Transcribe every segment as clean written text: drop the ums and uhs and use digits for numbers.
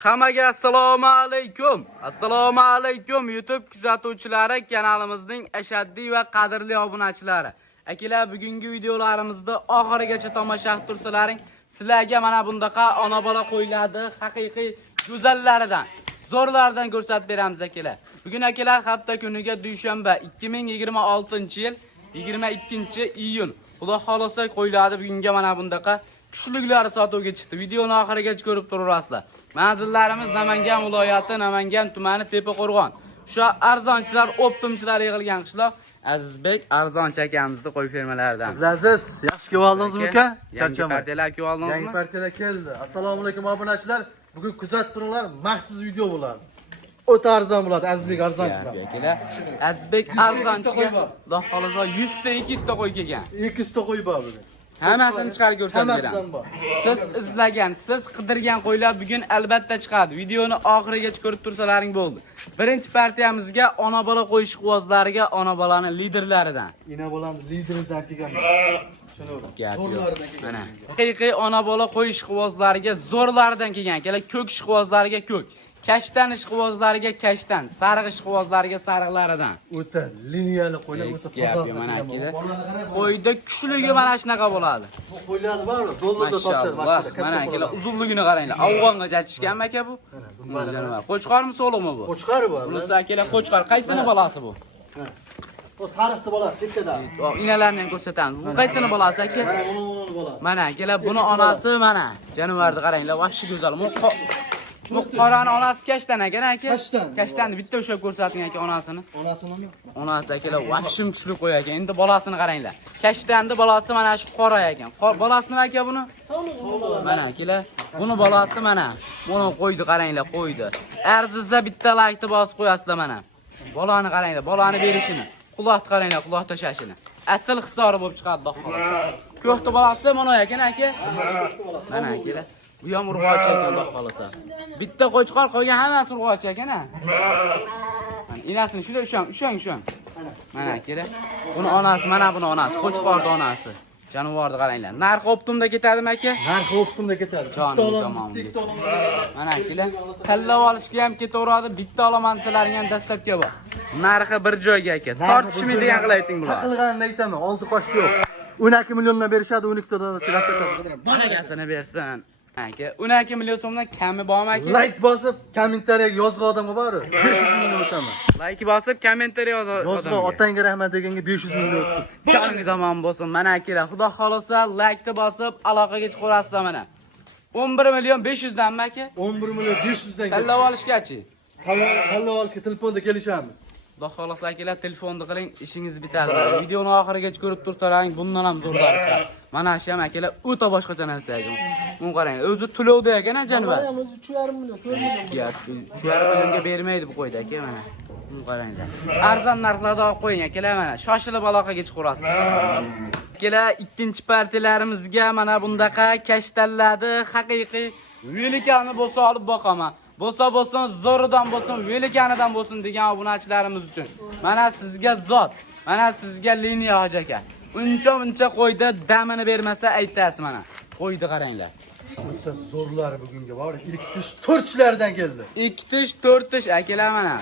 Hammaga assalomu alaykum. Assalomu alaykum YouTube kuzatuvchilari, kanalimizning ashaddiy va qadrli obunachilari. Akalar, bugungi videolarimizda oxirigacha tomosha qilib tursalaring, sizlarga mana bundaqa ona bola qo'yiladi, haqiqiy go'zallaridan, zo'rlardan ko'rsatib beramiz akalar. Bugun akalar hafta kuniga dushanba 2026-yil 22-iyun. Xudo xolasa qo'yiladi bugunga mana bundaqa kuchliklari sotuvga chiqdi. Videoni oxirigacha ko'rib turasizlar. Manzillarimiz Namangan viloyati, Namangan tumani, Tepaqo'rg'on. Shu arzonchilar, optimchilar yig'ilgan qishloq. Azizbek arzonchi akamizni qo'y fermalaridan. Aziz, yaxshi keldingizmi aka? Yangi partiyalar keldingizmi? Yangi partiyalar keldi. Assalomu alaykum obunachilar. Bugun kuzatib turinglar, maxsus video bo'ladi. O'ta arzon bo'ladi Azizbek arzonchilar. Akalar, Azizbek arzonchiga Xudo xolasa 100 ta 200 ta qo'y kelgan. 200 ta qo'y bor bugun. Hammasini chiqarib ko'rsatib beraman. Siz izlagan, siz qidirgan qo'ylar bugun albatta chiqadi. Videoni oxirigacha ko'rib tursalaring bo'ldi. Birinchi partiyamizga ona bola qo'yish quvozlariga ona bolani liderlaridan. Ina bolani lideridan kelgan. Mana haqiqiy ona bola qo'yish quvozlariga zo'rlaridan kelgan. Kelar ko'k ishquvozlariga ko'k, kashtan ishquvozlariga kashtan, sariq ishquvozlariga sariqlaridan. O'ta liniyali qo'ylar, o'ta toza. Mana akalar. Qo'yda kuchligi mana shunaqa bo'ladi. Bu qo'ylar bormi? Dollarda sochadi boshqa. Mana akalar, uzunligini qaranglar. Afg'ongacha achishganmi aka bu? Qo'chqormi, so'liqmi bu? Qo'chqor bor. Bunisi akalar qo'chqor. Qaysini bolasi bu? Bu sariqni bolasi, chekada. Inalarni ham ko'rsatamiz. Bu qaysini bolasi aka? Mana buni bolasi. Mana akalar, buni onasi mana. Jonivorni qaranglar, vobshe go'zal. Bu qorani onasi kashtan ekan aka. Kashtanni bitta ushlab ko'rsating aka onasini. Onasini? Onasi akalar vobshe kuchli qo'y ekan. Endi bolasini qaranglar. Kashtanni bolasi mana shu qora ekan. Bolasi nima aka buni? Mana akalar, buni bolasi mana. Buni qo'ydi, qaranglar, qo'ydi. Arzizda bitta laykni bosib qo'yasizlar mana. Bolani qaranglar, bolani berishini. Quloqni qaranglar, quloq tashashini. Asl hisori bo'lib chiqadi, xudo xolasa. Ko'xti bolasi mana ekan aka. Mana akalar. Bu ham urg'ochi ekan, xudo xolasa. Bitta qo'chqor qo'ygan hammasi urg'ochi ekan-a. Inasini shunday ushang. Mana akalar. Buni onasi, mana buni onasi, qo'chqorning onasi. Jonivorni qaranglar. Narxi optimda ketadimi aka? Narxi optimda ketadi. Jonim tamom. Mana akalar, tanlab olishga ham ketaveradi. Bitta olaman desalaring ham dastlabki bor. Narxi bir joyga aka. Tortishmaydigan qilib ayting bular. Taqilganini aytaman, 6 qo'shti yo'q. 12 milliondan berishadi, 12 tadan klassakasi. Banagasini bersin. Aka, 12 million so'mdan kami bormi aka? Like bosib, kommentariyaga yozgan odamga bor, 500 million o'taman. Like bosib, kommentariya yozgan odamga. Otangga rahmat deganga 500 million o'tdi. Joningiz zamon bo'lsin. Mana akalar, xudo xolasa like bosib, aloqaga chiqarasizlar mana. 11 million 500 danmi aka? 11 million 500 dan. Tanlab olishgachi? Tanlab olishga telefonda kelishamiz. Xudo xolasa akalar, telefonni qiling, ishingiz bitadi. Videoni oxirigacha ko'rib tursalaring, bundan ham zo'rlari chiqadi. Mana shu ham akalar o'ta boshqacha narsa ekan. Buni qarang, o'zi to'lovda ekan-a jonivar. O'zi 3,5 million, 4 million. 3,5 millionga bermaydi bu qo'yda aka mana. Buni qaranglar. Arzon narxlarda olib qo'ying akalar mana. Shoshilib aloqaga chiqarasiz. Akalar, ikkinchi partiyalarimizga mana bundaqa kashtanladi, haqiqiy velikani bo'lsa olib boqaman. Bo'lsa zo'ridan bo'lsin, velikanidan bo'lsin degan obunachilarimiz uchun. Mana sizga zot, mana sizga liniya hoji aka. Uncha qo'ydi, damini bermasa aytasiz mana. Qo'ydi qaranglar. O'ta zo'rlari bugunga bor. 2-4 tishlardan keldi. 2-4 tish akalar mana.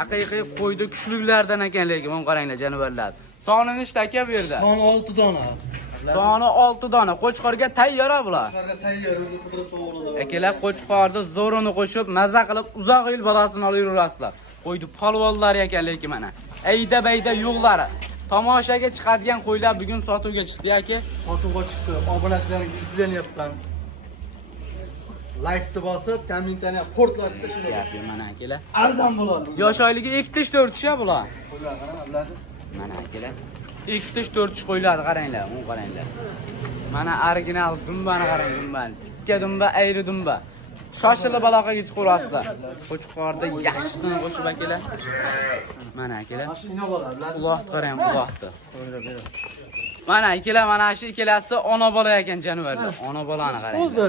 Haqiqiy qo'ydi kuchlilardan ekan, lekin buni qaranglar jonivorlar. Soni nechta aka bu yerda? Soni 6 dona. Soni 6 dona. Qo'chqorga tayyor bular. Qo'chqorga tayyor, o'zi qidirib to'g'riladi. Akalar, qo'chqorni zo'rini qo'shib, maza qilib uzoq yil bolasini olib yurasizlar. Qo'ydi polvonlar ekan, lekin mana. Ayda-bayda yo'qlari. Tomoshaga chiqadigan qo'ylar bugun sotuvga chiqdi aka. Sotuvga chiqdi. Obunachilaring izlanyapman. Like bosib, kommentariya portlashsa shuni. Gapi mana akalar. Arzon bo'ladi. Yosh oyligi 2 tish 4 tish bular. Qo'ylar qarang, bilasiz. Mana akalar. 2 tish 4 tish qo'yladi, qaranglar, uni qaranglar. Mana original dumbani qarang, dumbani. Tikka dumba, ayri dumba. Shoshilib aloqaga chiqarasizlar. Qo'chqorda yaxshidan qo'shib akalar. Mana akalar. Mashina bo'ladi, bilasiz. Quloqni qarang, quloqni. Mana akalar, mana shu ikkalasi ona bola ekan jonivorlar. Ona bolani qarang. O'zi.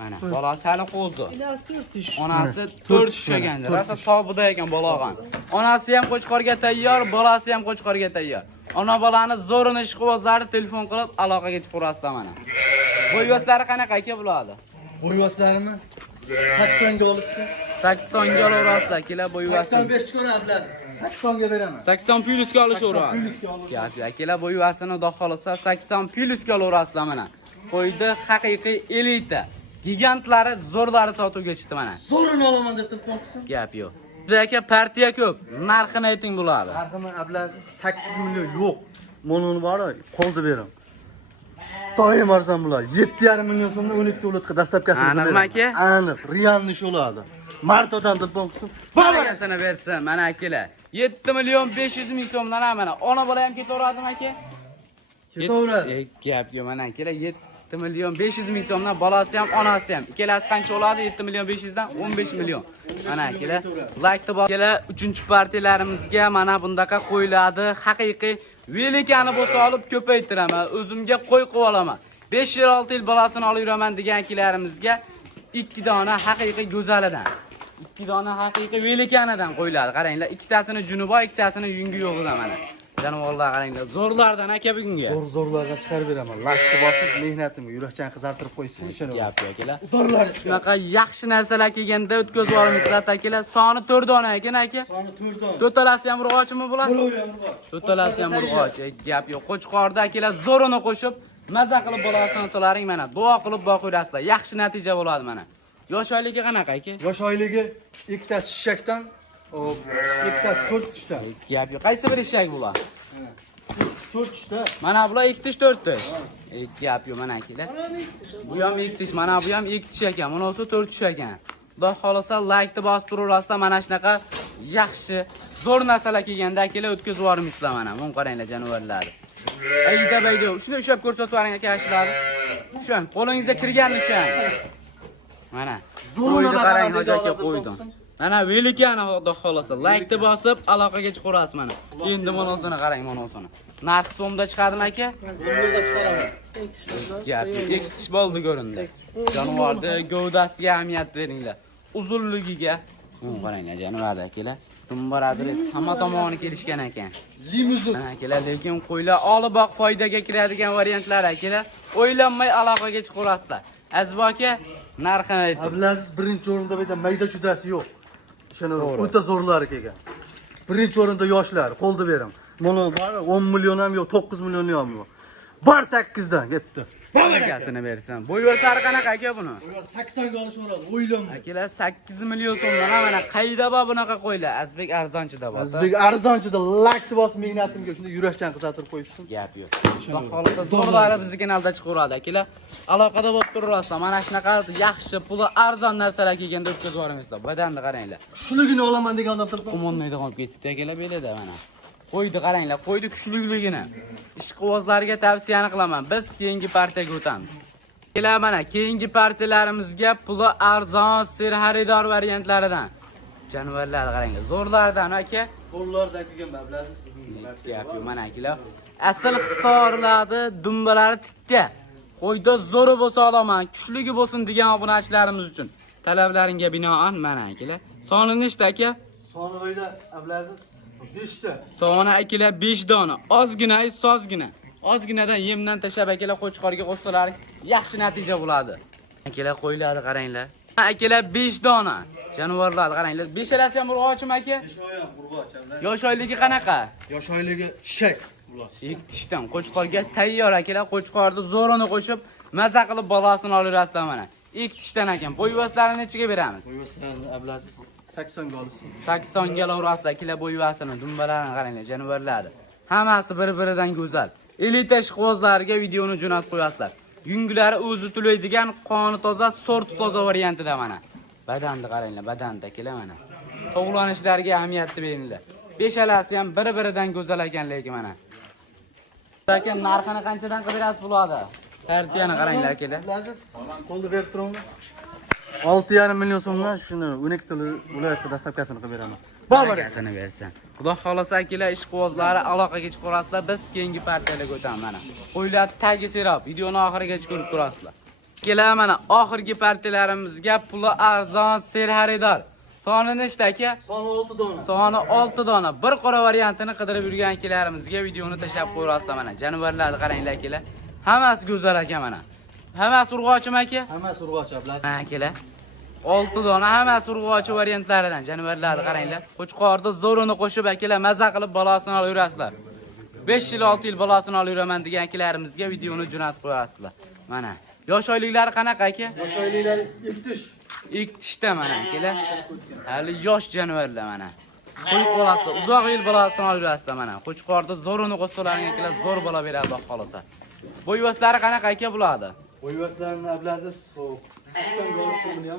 Mana bolasi hali qo'zi. Inasi 4 tish. Onasi 4 tish ekan. Rosa tobida ekan bolog'an. Onasi ham qo'chqorga tayyor, bolasi ham qo'chqorga tayyor. Ona bolani zo'rini ishqibozlari telefon qilib aloqaga chiqarasizlar mana. Bo'yvoslari qanaqa aka bo'ladi? Bo'yvoslarimi? 80 ga olursun. 80 ga olasizlar akalar, bo'yvasini. 85 ko'ra Abdulaziz. 80 ga beraman. 80 plyusga olishaveradi. 80 plyusga olursun. Gap akalar, bo'yvasini xudo xolasa 80 plyusga olasizlar mana. Qo'ydi haqiqiy elita. Gigantlari, zo'rlari sotuvga chiqdi mana. Zo'rini olaman deb turib qo'rqsin. Gap yo'q. Bizda aka partiya ko'p. Narxini ayting bo'ladi. Narxini Abdulaziz 8 million yo'q. Mononi bor, qoldi beraman. Doim arzon bular. 7,5 million so'mdan 12 to'latga dastlabkasini beraman. Aniqmi aka? Aniq, realni bo'ladi. Martodan deb qo'rqsin. Baragasini bersin mana akalar. 7 million 500 ming so'mdan mana. Ona bola ham ketaveradimi aka? Ketaveradi. Gap yo'q mana akalar. 7 million 500 ming so'mdan bolasi ham, onasi ham. Ikkalasi qancha oladi? 7 million 500 dan 15 million. Mana akalar, like bor. Akalar, 3-partiyalarımizga mana bundaqa qo'yiladi. Haqiqiy velikani bo'lsa olib ko'paytiraman. O'zimga qo'y qilib olaman. 5 yil 6 yil bolasini olib yuraman degan akilarimizga 2 dona haqiqiy go'zalidan, 2 dona haqiqiy velikanidan qo'yiladi. Qaranglar, ikkitasini juni bor, ikkitasini yungi yo'g'idan mana. Janovorlar qaranglar, zo'rlardan aka bugunga. Zo'rlardan chiqarib beraman. Lashni bosib mehnatimga yurakchan qizartirib qo'ysin ishini. Gap yo'q akalar. Udarlar. Shunaqa yaxshi narsalar kelganda o'tkazib yuboramizlar akalar. Soni 4 dona ekan aka. Soni 4 dona. To'talasi ham urg'ochimi bular? Bo'lovi ham bor. To'talasi ham urg'och. Gap yo'q. Qo'chqorda akalar zo'rini qo'shib, maza qilib bolasini solaring mana. Duo qilib boqirasizlar. Yaxshi natija bo'ladi mana. Yosh oyligi qanaqa aka? Yosh oyligi ikkitasi shishakdan, ikkitasi 4 tishdan. Gap yo'q. Qaysi bir eshak bular? 4 tishda. Mana bular 2 tish 4 tish. Gap yo'q mana akalar. Bu ham 2 tish, mana bu ham 2 tish ekan. Bunisi 4 tish ekan. Xudo xolasa like-ni bosib turaverasizlar. Mana shunaqa yaxshi, zo'r narsalar kelganda akalar o'tkazib yubormisizlar mana. Mun qaranglar janovarlarni. Ayda bayda, shuni ushlab ko'rsatib qo'ying aka ashlarni. Shuan, qo'lingizga kirganni ushlab. Mana. Zo'rni qarang hoji aka qo'ydim. Mana velikani xudo xolasa like-ni bosib aloqaga chiqarasiz mana. Endi monosini qarang, monosini. Narx so'mda chiqadimi aka? Bunga chiqaraman. Gap, 2 tish bo'ldi ko'rindi. Jonivorni gavdasiga ahamiyat beringlar. Uzunligiga. Qaranglar jonivorda akalar. Dumbar adres hamma tomoni kelishgan ekan. Limuzin. Akalar, lekin qo'ylar oliboq foydaga kiradigan variantlar akalar. O'ylanmay aloqaga chiqarasizlar. Azib aka, narxini ayting. Abdulaziz birinchi o'rinda bu yerda mayda chudasi yo'q. Ishonaver, o'ta zo'rlari kelgan. Birinchi o'rinda yoshlar, qo'lda beraman. Mana bor 10 million ham yo'q, 9 million ham yo'q. Bor 8 dan ketdi. Barakasini bersin. Bo'yvasari qanaqa aka buni? 80 ga olishaveradi, o'ylanma. Akalar 8 million so'mdan mana qayda bor bunaqa qo'ylar? Azbek arzonchida bo'lsa. Azbek arzonchida lakni bosib mehnatimga shunda yurakchan qizartirib qo'yishsin. Gap yo'q. Xudo xolasa zo'rlari bizga kanalda chiqaveradi akalar. Aloqada bo'lib turasizlar. Mana shunaqa yaxshi, puli arzon narsalar kelganda o'tkazib yuboramizlar. Badanni qaranglar. Kuchligini olaman degan odam turibdi. Umonmaydigan olib ketibdi akalar belada mana. Qo'ydi qaranglar, qo'ydi kuchliligini. Ishqibozlarga tavsiyani qilaman. Biz keyingi partiyaga o'tamiz. Kelar mana keyingi partiyalarimizga puli arzon sir xaridor variantlaridan. Jonivorlarni qaranglar, zo'rlardan aka. Zo'rlardan kelgan Abdulaziz. Gap yo'q mana akalar. Asl hisorlarni dumbalari tikka. Qo'yda zo'ri bo'lsa olaman, kuchligi bo'lsin degan obunachilarimiz uchun. Talablaringga binoan mana akalar. Soni nechta aka? Soni bo'yda Abdulaziz 5 ta. Soni akalar 5 dona. Ozgina, sozgina. Ozginadan yemdan tashlab akalar qo'chqorga qo'shsalaring yaxshi natija bo'ladi. Akalar qo'yiladi qaranglar. Akalar 5 dona. Jonivorlarni qaranglar. Beshalasi ham urg'ochimi aka? 5 oy ham urg'och Abdulaziz. Yosh oyligi qanaqa? Yosh oyligi shak bular. 2 tishdan qo'chqorga tayyor akalar. Qo'chqorni zo'rini qo'shib maza qilib bolasini olyapsizlar mana. 2 tishdan ekan. Bo'yvaslarini nechiga beramiz? Bo'yvaslarini Abdulaziz 80 ga olsin. 80 ga urasizlar akalar bo'yvasini, dumbalarini qaranglar, jonivorlarni. Hammasi bir-biridan go'zal. Elita ishqibozlarga videoni jo'natib qo'yasizlar. Yungilari o'zi to'laydigan qoni toza, sorti toza variantida mana. Badanni qaranglar, badanni akalar mana. To'g'lanishlariga ahamiyatni beringlar. Beshalasi ham bir-biridan go'zal ekan lekin mana. Lekin narxini qanchadan qilib berasiz bularda? Partiyani qaranglar akalar. Abdulaziz qo'lda berib turibman. 6,5 million so'mdan shuni 12 ta viloyatda dastlabkasini qilib beraman. Barakasini bersin. Xudo xolasa akalar ishqibozlari aloqaga chiqarasizlar. Biz keyingi partiyalarga o'tamiz mana. Qo'ylar tagi serab, videoni oxirigacha ko'rib turasizlar. Kelar mana oxirgi partiyalarimizga puli arzon ser xaridor. Soni nechta aka? Soni 6 dona. Soni 6 dona. Bir qora variantini qidirib yurgan akilarimizga videoni tashlab qo'yasizlar mana. Jonivorlarni qaranglar akalar. Hammasi go'zal aka mana. Hammasi urg'ochimi aka? Hammasi urg'och Abdulaziz. Akalar. 6 dona hammasi urg'ochi variantlaridan jonivorlarni qaranglar. Qo'chqorda zo'rini qo'shib akalar maza qilib bolasini olib yurasizlar. 5 yil 6 yil bolasini olib yuraman degan akalarimizga videoni jo'natib qo'yasizlar. Mana yosh oyliklari qanaqa aka? Yosh oyliklar iktish. Ikkitishda mana akalar. Hali yosh jonivorlar mana. Qo'yib bolasizlar, uzoq yil bolasini olib yurasizlar mana. Qo'chqorda zo'rini qo'shsalaring akalar zo'r bola beradi Xudo xolasa. Bo'yvaslari qanaqa aka bo'ladi? Bo'yvaslarni ablaziz, xo'p.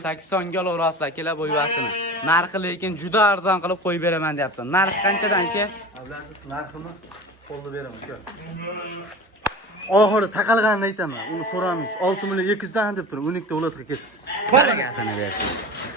80 ga o'rasizlar akalar bo'yvasini. Narxi lekin juda arzon qilib qo'yib beraman deyapti. Narxi qanchadan aka? Ablaziz narxini qo'lda beraman aka. Oxiri taqalganini aytaman. Uni so'ramiz. 6 million 200 dan deb turib, 12 ta o'latga ketdi. Baragasini bersin.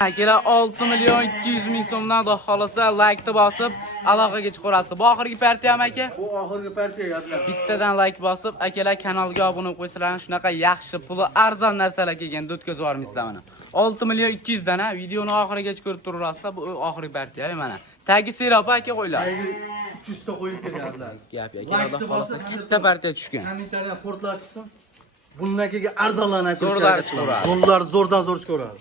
Akalar 6 million 200 ming so'mdan Xudo xolasa like bosib aloqaga chiqarasizlar. Bu oxirgi partiyami aka? Bu oxirgi partiya ablaziz. Bittadan like bosib akalar kanalga obuna bo'lib qo'ysalaring shunaqa yaxshi puli arzon narsalar kelganda o'tkazib yubormaysizlar mana. 6 million 200 dan videoni oxirigacha ko'rib turasizlar. Bu oxirgi partiya mana. Tagi seropa aka qo'ylar. Tagi 300 ta qo'yib kelgan ablaziz. Gap aka Xudo xolasa katta partiya tushgan. Kommentariya portlashsin. Bundan keyin arzonlarni Zo'rlar chiqaradi. Zo'rlar zo'rdan zo'r chiqaradi.